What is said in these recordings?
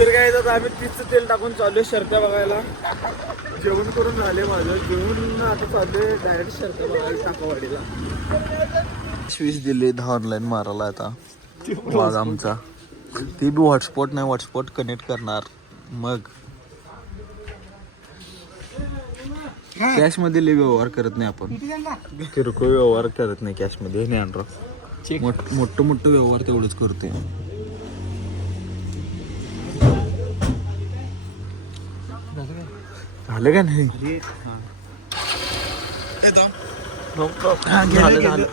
तर काय आता आम्ही तीच तेल टाकून चाललोय शर्त्या बघायला. जेवण करून झाले माझं, जेवण आता चाललोय डायरेक्ट शर्त्या बघायला टाकावाडीला. 20 दिले 10 ऑनलाईन मारायला आता वाघ आमचा. ती बी हॉटस्पॉट नाही, हॉटस्पॉट कनेक्ट करणार मग. कॅश मध्ये लय व्यवहार करत नाही आपण, किरकोळ व्यवहार करत नाही कॅश मध्ये. मोठं मोठं व्यवहार तेवढंच करते. झालं का नाही? झालं.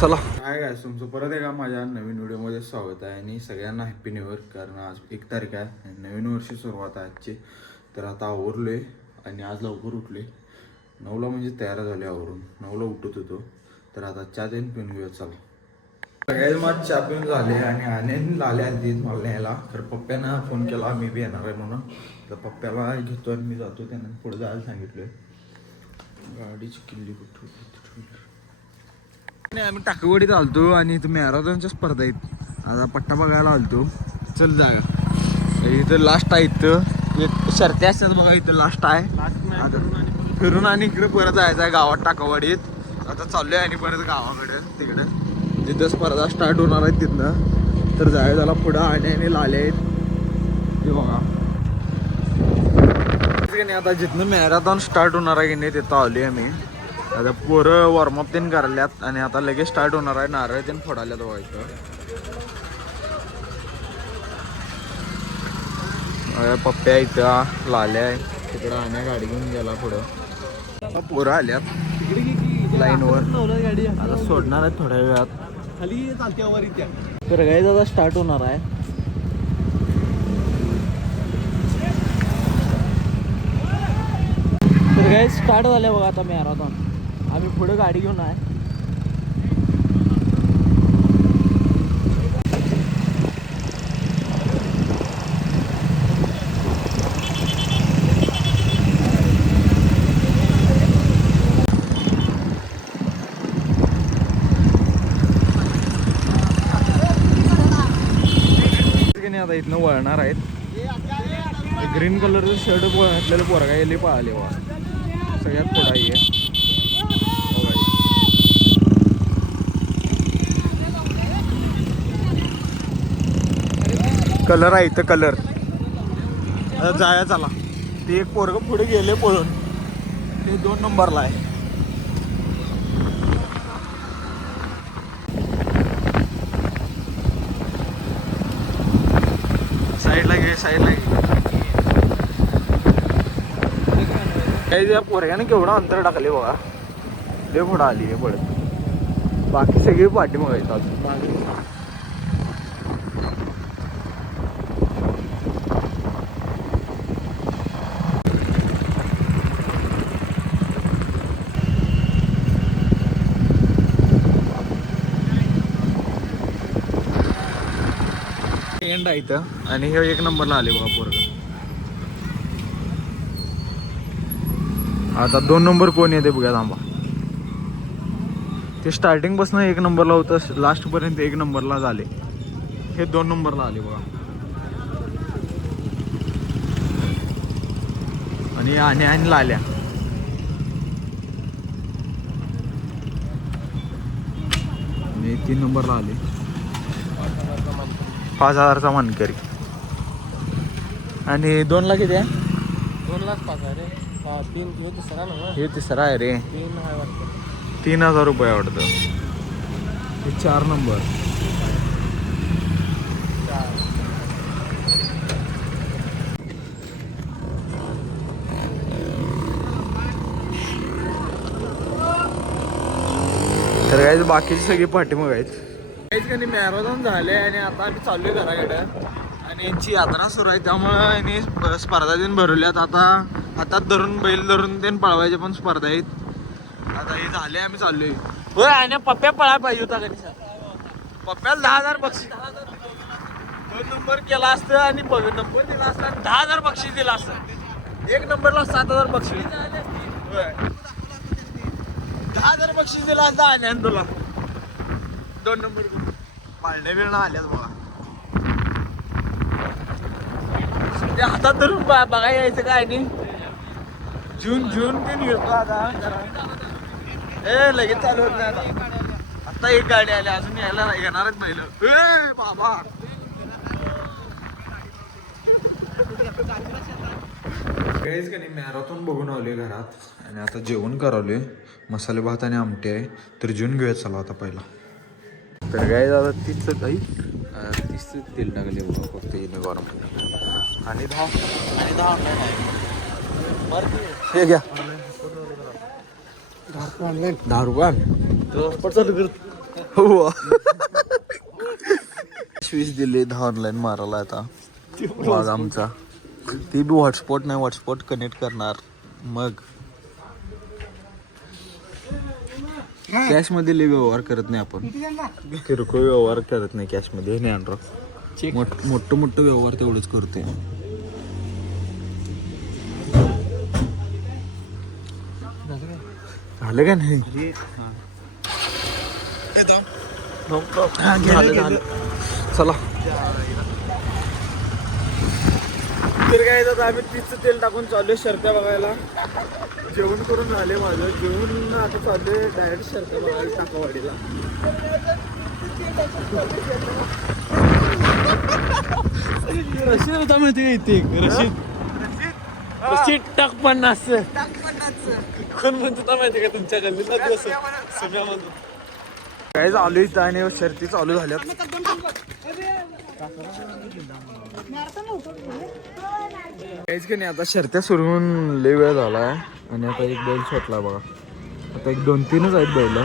चला काय काय तुमचं परत एकदा माझ्या नवीन व्हिडिओमध्ये स्वागत आहे. आणि सगळ्यांना हॅप्पी न्यू इयर. कारण आज 1 तारीख आहे, नवीन वर्षी सुरुवात आहे आजची. तर आता आवरलोय आणि आज लवकर उठले. 9ला म्हणजे तयार झाले आवरून, 9ला उठत होतो. तर आता चहा देऊन पिऊन घेऊया. चला सगळ्यात माझं चहा पिऊन झाले आणि आले आले मला न्यायला. तर पप्प्यानं फोन केला मी बी येणार आहे म्हणून. तर पप्प्याला घेतो आणि मी जातो. त्यानं पुढे जायला सांगितलं. गाडीची किल्ली कुठे नाही. आम्ही टाकवाडीत आलतो आणि इथं मॅरेथॉनच्या स्पर्धा आहेत. आता पट्टा बघायला आलतो. चल जागा इथं लास्ट आहे. इथं एक शर्त्या असतात बघा, इथं लास्ट आहे. आता फिरून आणि इकडे परत जायचं आहे गावात टाकवाडीत. आता चाललोय आणि परत गावाकडे तिकडे जिथं स्पर्धा स्टार्ट होणार आहेत तिथनं. तर जायचं झाला पुढं आणि लाले आहेत ते बघा. आता जिथनं मॅरेथॉन स्टार्ट होणार आहे की नाही तिथं आलोय आम्ही. आता पोरं वॉर्मअप तेन करायल्यात आणि आता लगेच स्टार्ट होणार आहे. नारळ तेन फोडायल्यात व्हायचं. पप्प्या इथं लाल्या आहे तिकडं आणि गाडी घेऊन गेला पुढं. पोरं आल्यात लाईनवर, आता सोडणार आहेत थोड्या वेळात. खाली चालत्यावर तर गाईज आता स्टार्ट होणार आहे. तर गाईज स्टार्ट झाले बघा आता मॅरेथॉन. आम्ही पुढे गाडी घेऊन आहे. आता इथनं वळणार आहेत. ग्रीन कलरचं शर्ट घातलेलं पोरगा गेले पळाले वा सगळ्यात पुढं आहे. कलर आहे इथं कलर. जाया चला. ते एक पोरग पुढे गेले पळून, ते 2 नंबरला आहे. साईडला घे साईडला घे. काही त्या पोरग्याने केवढं अंतर टाकले बघा. ते पुढं आली आहे पडत. बाकी सगळी पाठी मग आहेत अजून. एंड आहे इथं आणि हे 1 नंबरला आले बघा पोरग. आता 2 नंबर कोण येते बघा थांबा. ते स्टार्टिंग पासून 1 नंबरला होतं, लास्ट पर्यंत 1 नंबरला झाले. हे 2 नंबरला आले बघा. आणि लाल्या आणि 3 नंबरला आले. 5,000चा मानकरी. आणि 2ला किती आहे? 2लाच 5 आहे रे. 3 तिसरा ना. हे तिसरा आहे रे. 3 आहे वाटतं. 3,000 रुपये वाटतं. हे 4 नंबर. तर काय बाकीची सगळी पाठीमाग आहेत. काहीच का नाही मॅरेथॉन झाले आणि आता आम्ही चाललोय घराकडे. आणि यांची यात्रा सुरू आहे त्यामुळं यांनी स्पर्धा देऊन भरवल्यात. आता हातात धरून बैल धरून ते पळवायचे पण स्पर्धा आहेत. आता हे झाले आम्ही चाललोय. होय आणि पप्प्या पळायला पाहिजे होता का नाही? पप्प्याला 10,000 बक्षीस. 2 नंबर केला असतं आणि नंबर दिला असता 10,000 बक्षीस दिला असतं. 1 नंबरला 7,000 बक्षीस. 10,000 बक्षीस दिला असतं आणि तुला 2 नंबर पाळणे बिळणं आल्यात बघा. आता तर बघा यायचं काय नाही जून ते निघतो आता ए लगेच चालू होत नाही आता एक गाडी आली अजून यायला येणारच पहिलं ए बाबा काहीच का नाही मॅरेथॉन बघून आलोय घरात आणि आता जेवण करावलोय मसाले भात आणि आमटी आहे तर जेवण घेऊया चला आता पहिला तर काय दादा तीच काही तीच तेल टाकले बघा फक्त येणं गरम आणि 10 ऑनलाईन आहे हे घ्या 10 रुपये चालू करत हो 20 दिले 10 ऑनलाईन मारायला आता वाघ आमचा ती बी हॉटस्पॉट नाही हॉटस्पॉट कनेक्ट करणार मग कॅश मध्ये लय व्यवहार करत नाही आपण किरकोळ व्यवहार करत नाही कॅश मध्ये नाही आणणार मोठं व्यवहार तेवढंच करते झालं का नाही झालं चला तर काय येतात आम्ही तीच तेल टाकून चाललोय शर्त्या बघायला जेवण करून झाले माझं जेवण आता चाललोय डायरेक्ट शर्त्या बघायला टाकावाडीला रशीद होता माहिती इथे रशीद टाक 50 कोण म्हणतो माहिती का तुमच्या गल्लीत काय चालू इथं आणि शर्ती चालू झाल्या काहीच की नाही आता शर्त्या सुरू होऊन लय वेळ झाला आणि आता एक बैल सुटला बघा आता एक 2-3च आहेत बैल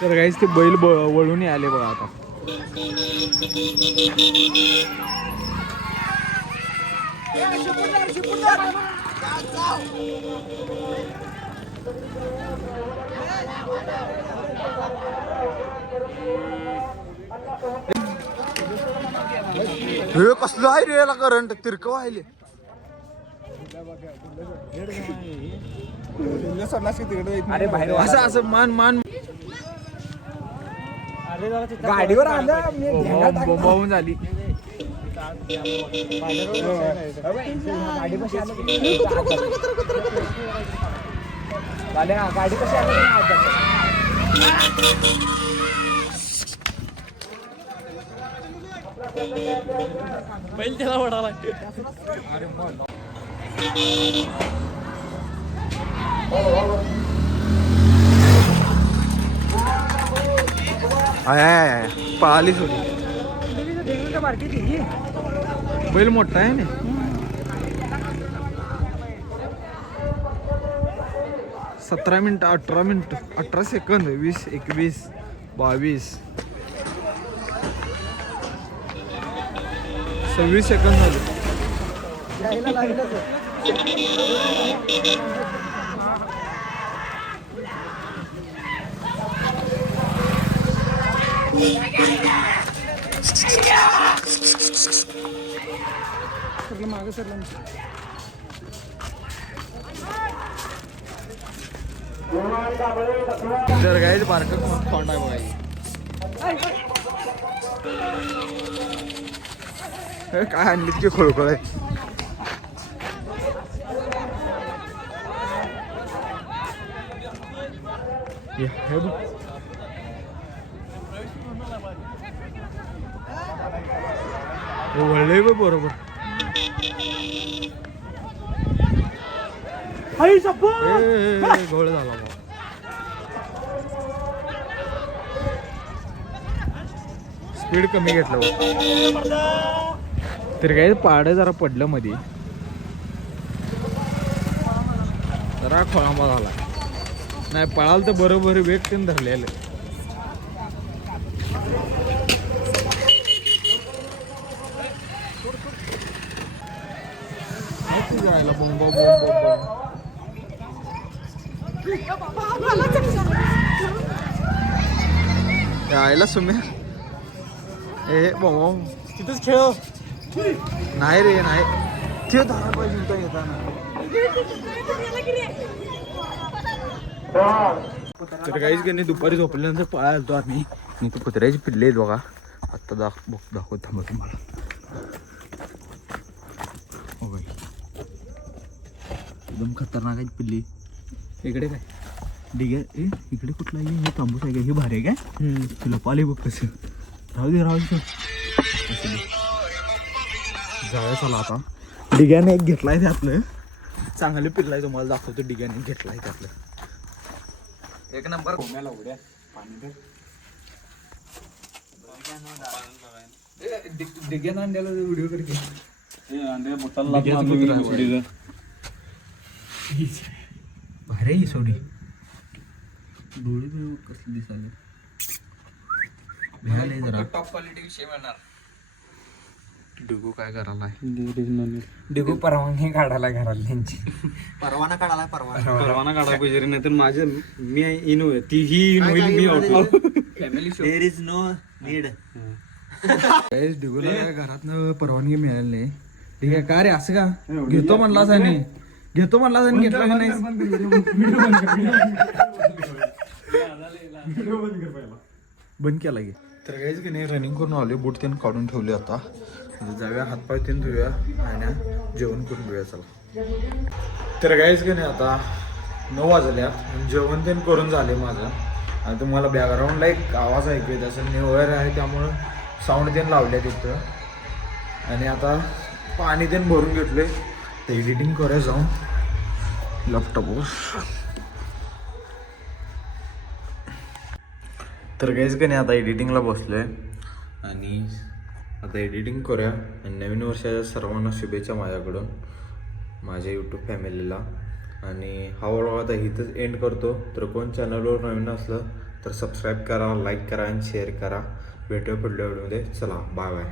तर काहीच ते बैल वळून आले बघा आता हे कसलं आहे रे याला करंट तिरकं वाहिले असं मान गाडीवर आलं बोंबावून झाली गाडी कशी बैल त्याला ओढावा पळाली थोडी बैल मोठा आहे ना 17 मिनिटं 18 मिनिटं 18 सेकंद 20 21 22 26 सेकंद झाले मागे सरला जर काय बारकं खोंड आहे बघा काय आणलीत की खोळखोळ आहे वळलंय बघ बरोबर घोळ झाला बा स्पीड कमी घेतलं तर काय पाड जरा पडलं मध्ये जरा खोळांबा झाला नाही पळाल तर बरोबर वेग पण धरलेलं जायला बोंब यायला सुम्या ए बोंब तिथंच खेळ नाही रे नाही ते धारा पाहिजे होता येताना तर काहीच की नाही दुपारी झोपल्यानंतर पळा आलतो आम्ही आणि ते कुत्र्याची पिल्ले आहेत बघा. आत्ता दाखवत थांबा तुम्हाला. हो बाई एकदम खतरनाक आहे पिल्ली. इकडे काय ठीक आहे. इकडे कुठला आहे हे तांबूस आहे का? हे भारी आहे काय? तुला पाले बघ कसं. राहू दे जाऊया चला आता. डिग्याने एक घेतलाय त्यातलं चांगलं पिल्लाय तुम्हाला दाखवतो. डिग्याने घेतलाय त्यातलं एक नंबर. डिग्यानं अंड्याला व्हिडिओ कर की. भारी आहे सोडी. डोळे बिळे कसले दिसाले. भ्याले जरा. टॉप क्वालिटी विषय मिळणार. डिगू काय करायला? डिगू परवानगी काढायला घरातल्यांची. परवाना काढायला परवाना काढायला पाहिजे नाही तर माझे मी इन होईल ती ही इन होईल मी out. Family show. There is no need. डिगूला काय घरातनं परवानगी मिळाली नाही. ठीक आहे का रे असं का? घेतो म्हणलास आणि घेतो म्हणलास आणि घेतला का नाही? बंद केला की. तर काहीच की नाही रनिंग करून आले. बूट त्यानं काढून ठेवले. आता जाऊया हातपाय त्यानं धुया आणि जेवण करून घेऊया चला. तर काहीच की नाही आता 9 वाजल्यात. जेवण त्यानं करून झाले माझं. आणि तुम्हाला बॅकग्राऊंडला एक आवाज ऐकू येत असेल. न्यू इयर आहे त्यामुळं साऊंड त्यानं लावल्या तिथं. आणि आता पाणी त्यानं भरून घेतले. तर एडिटिंग करूया जाऊन लॅपटॉपवर. तर काहीच का नाही आता एडिटिंगला बसलोय आणि आता एडिटिंग करूया. आणि नवीन वर्षाच्या सर्वांना शुभेच्छा माझ्याकडून माझ्या यूट्यूब फॅमिलीला. आणि हा व्लॉग आता इथंच एंड करतो. तर कोण चॅनलवर नवीन असलं तर सबस्क्राईब करा, लाईक करा आणि शेअर करा. भेटूया पुढल्या व्हिडिओमध्ये. चला बाय बाय.